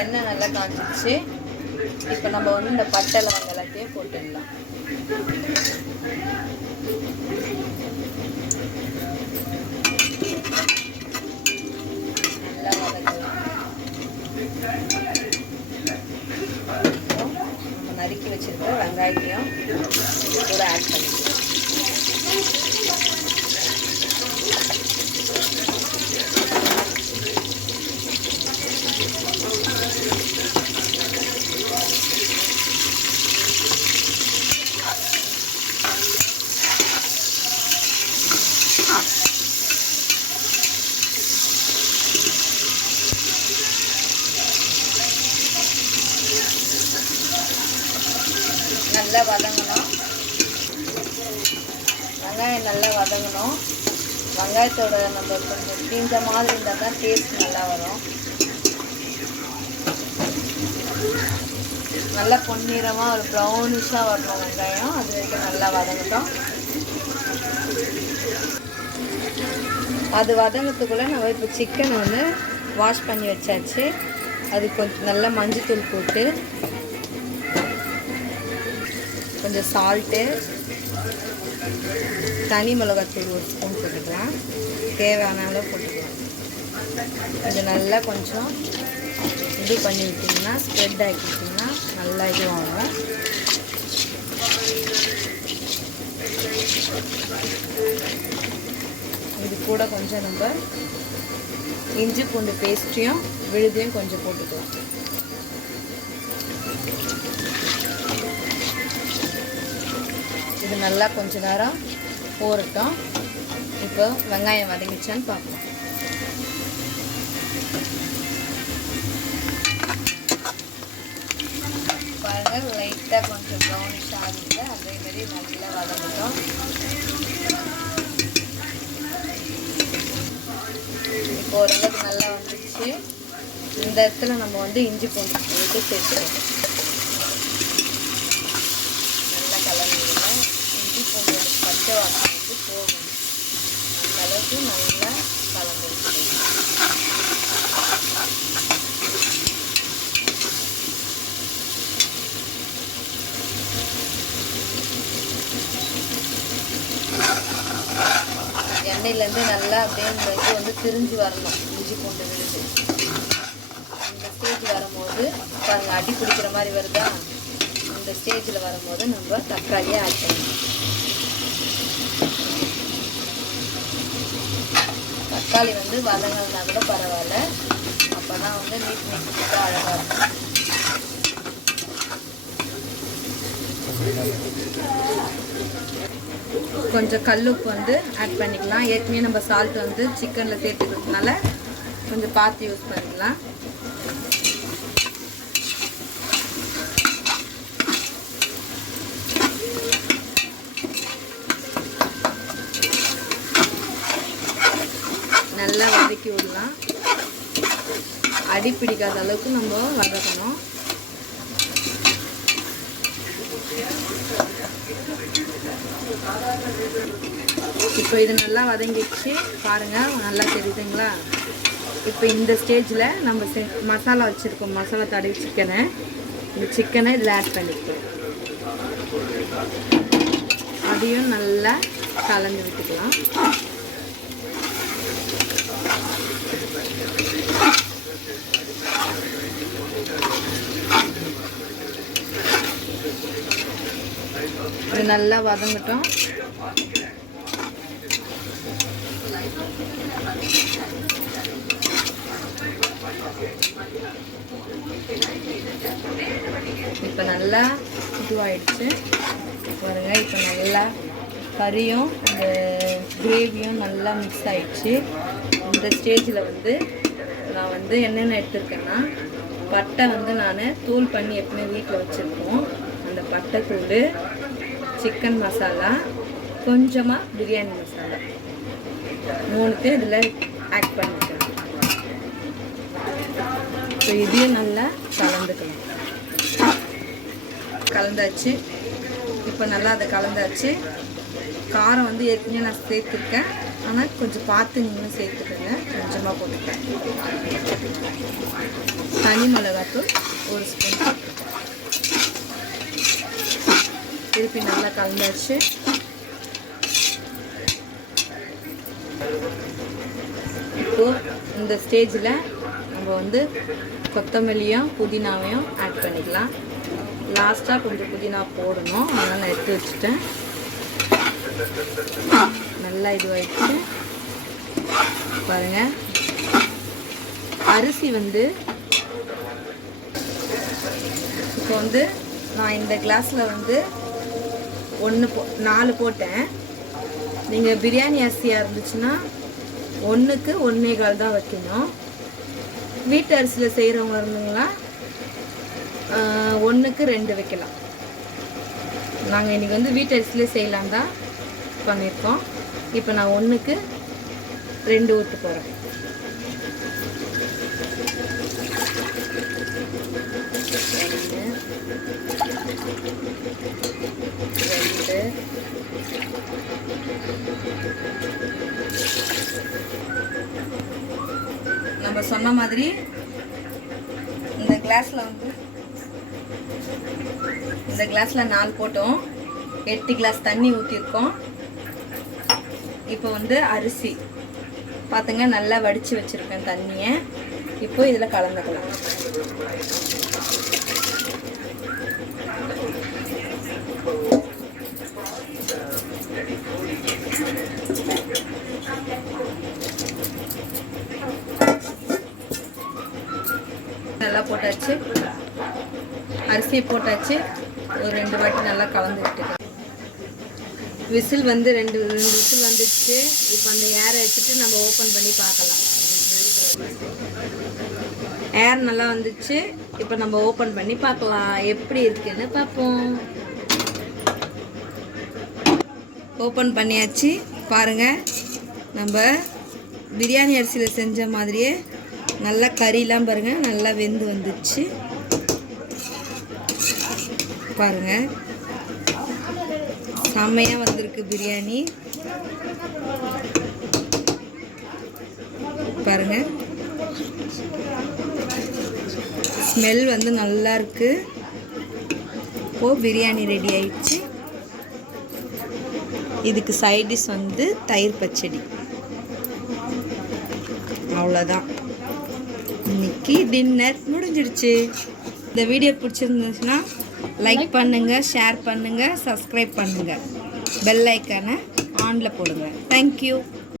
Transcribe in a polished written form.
எண்ணெய் நல்லா காஞ்சிச்சு. இப்போ நம்ம வந்து இந்த பட்டை லவங்கம் எல்லாத்தையும் போட்டுடலாம். நல்லா வதக்கலாம். நம்ம நறுக்கி வச்சிருக்க வெங்காயத்தையும் கூட ஆட் பண்ணிக்கலாம். நல்லா வதங்கணும். வெங்காயம் நல்லா வதங்கணும். வெங்காயத்தோட நம்ம கொஞ்சம் தீஞ்ச மாதிரி இருந்தால் தான் டேஸ்ட் நல்லா வரும். நல்லா பொன்னிறமாக ஒரு ப்ரௌனிஷாக வரணும் வெங்காயம். அது வரைக்கும் நல்லா வதங்கட்டும். அது வதங்கத்துக்குள்ளே நம்ம இப்போ சிக்கனை வந்து வாஷ் பண்ணி வச்சாச்சு. அது கொஞ்சம் நல்லா மஞ்சத்தூள் போட்டு கொஞ்சம் சால்ட்டு, தனி மிளகாத்தூள் ஒரு ஸ்பூன் போட்டுக்கலாம். தேவையான அளவு போட்டுக்கலாம். இது நல்லா கொஞ்சம் இது பண்ணி விட்டிங்கன்னா, ஸ்ப்ரெட் ஆக்கிட்டிங்கன்னா நல்லா இதுவாகும். இது கூட கொஞ்சம் நம்ம இஞ்சி பூண்டு பேஸ்ட்டையும் விழுதையும் கொஞ்சம் போட்டுக்கலாம். இது நல்லா கொஞ்ச நேரம் போறட்டும். இப்போ வெங்காயம் வதங்கிச்சான்னு பார்க்கலாம். பாருங்க, லைட்டாக கொஞ்சம் ப்ரௌனிஷ் ஆகுது. அதே மாதிரி நல்லா வதங்கட்டும். இப்போ ஓரளவுக்கு நல்லா வந்துச்சு. இந்த இடத்துல நம்ம வந்து இஞ்சி பூண்டு போட்டு சேர்த்துக்கலாம். நல்லா கலந்துடுங்க. இஞ்சி பூண்டோட பச்சை வாசனை வந்து போகணும். அந்த அளவுக்கு நல்லா கலந்து வச்சுக்கணும். எண்ணெயிலேருந்து நல்லா அப்படியே இந்த இது வந்து திரிஞ்சு வரணும். இஞ்சி பூண்டு விழுது இந்த ஸ்டேஜ் வரும்போது பாருங்கள், அடி பிடிக்கிற மாதிரி வருதா? இந்த ஸ்டேஜில் வரும்போது நம்ம தக்காளியை ஆட் பண்ணணும். தக்காளி வந்து வதங்கலனா கூட பரவாயில்ல. அப்போ தான் வந்து நீட்டு அழகாக இருக்கும். கொஞ்சம் கல்லுப்பு வந்து ஆட் பண்ணிக்கலாம். ஏற்கனவே நம்ம சால்ட் வந்து சிக்கனில் சேர்த்துக்கிறதுனால கொஞ்சம் பார்த்து யூஸ் பண்ணிக்கலாம். நல்லா வதக்கி விடலாம். அடி பிடிக்காத அளவுக்கு நம்ம வதக்கணும். இப்போ இது நல்லா வதங்கிடுச்சு பாருங்கள், நல்லா தெரியுதுங்களா? இப்போ இந்த ஸ்டேஜில் நம்ம மசாலா வச்சுருக்கோம். மசாலா தடவி சிக்கனை, இந்த சிக்கனை இதில் ஆட் பண்ணிக்கலாம். அதையும் நல்லா கலந்து விட்டுக்கலாம். இது நல்லா வதங்கட்டும். இப்போ நல்லா இதுவாகிடுச்சு பாருங்க. இப்போ நல்லா கறியும் இந்த கிரேவியும் நல்லா மிக்ஸ் ஆகிடுச்சு. இந்த ஸ்டேஜில் வந்து நான் வந்து என்னென்ன எடுத்துருக்கேன்னா, பட்டை வந்து நான் தூள் பண்ணி எப்பவுமே வீட்டில் வச்சுருக்கோம். அந்த பட்டை தூள், சிக்கன் மசாலா, கொஞ்சமாக பிரியாணி மசாலா, மூணுத்தையும் இதில் ஆட் பண்ணிக்கிறேன். ஸோ இதையும் நல்லா கலந்துக்கலாம். கலந்தாச்சு. இப்போ நல்லா அதை கலந்தாச்சு. காரம் வந்து ஏற்கனவே நான் சேர்த்துருக்கேன். ஆனால் கொஞ்சம் பார்த்து நீங்கள் சேர்த்துக்கோங்க. கொஞ்சமாக போட்டுக்கிறேன். தனி மிளகாத்தூள் 1 ஸ்பூன். திருப்பி நல்லா கலந்தாச்சு. இப்போது இந்த ஸ்டேஜில் நம்ம வந்து கொத்தமல்லியும் புதினாவையும் ஆட் பண்ணிக்கலாம். லாஸ்ட்டாக கொஞ்சம் புதினா போடணும், அதனால் நான் எடுத்து வச்சுட்டேன். நல்லா இதுவாகிடுச்சு பாருங்கள். அரிசி வந்து இப்போ வந்து நான் இந்த கிளாஸில் வந்து 4 போட்டேன். நீங்கள் பிரியாணி அரிசியாக இருந்துச்சுன்னா 1க்கு 1.25 தான் வைக்கணும். வீட்டு அரிசியில் செய்கிறவங்க இருந்தீங்களா 1க்கு 2 வைக்கலாம். நாங்கள் இன்றைக்கி வந்து வீட்டு அரிசியிலே செய்யலாம் தான் பண்ணியிருக்கோம். இப்போ நான் 1க்கு 2 ஊற்ற போகிறேன். நம்ம சொன்ன மாதிரி இந்த கிளாஸில் 4 போட்டோம். 8 கிளாஸ் தண்ணி ஊற்றிருக்கோம். இப்போ வந்து அரிசி பார்த்துங்க, நல்லா வடித்து வச்சுருக்கேன் தண்ணியை. இப்போ இதில் கலந்துக்கலாம். நல்லா போட்டாச்சு, அரிசி போட்டாச்சு. ஒரு 2 வாட்டி நல்லா கலந்துக்கிட்டு விசில் வந்து 2 விசில் வந்துடுச்சு. இப்போ அந்த ஏரை வச்சுட்டு நம்ம ஓப்பன் பண்ணி பார்க்கலாம். ஏர் நல்லா வந்துச்சு. இப்போ நம்ம ஓப்பன் பண்ணி பார்க்கலாம் எப்படி இருக்குன்னு பார்ப்போம். ஓப்பன் பண்ணியாச்சு பாருங்கள். நம்ம பிரியாணி அரிசியில் செஞ்ச மாதிரியே நல்லா கறிலாம் பாருங்கள் நல்லா வெந்து வந்துச்சு பாருங்கள். செம்மையாக வந்திருக்கு பிரியாணி பாருங்கள். ஸ்மெல் வந்து நல்லா இருக்கு. இப்போது பிரியாணி ரெடி ஆயிடுச்சு. இதுக்கு சைட் டிஷ் வந்து தயிர் பச்சடி. அவ்வளோதான், இன்னைக்கு டின்னர் முடிஞ்சிடுச்சு. இந்த வீடியோ பிடிச்சிருந்துச்சுன்னா லைக் பண்ணுங்கள், ஷேர் பண்ணுங்கள், சப்ஸ்கிரைப் பண்ணுங்கள், பெல் ஐக்கானை ஆனில் போடுங்க. தேங்க்யூ.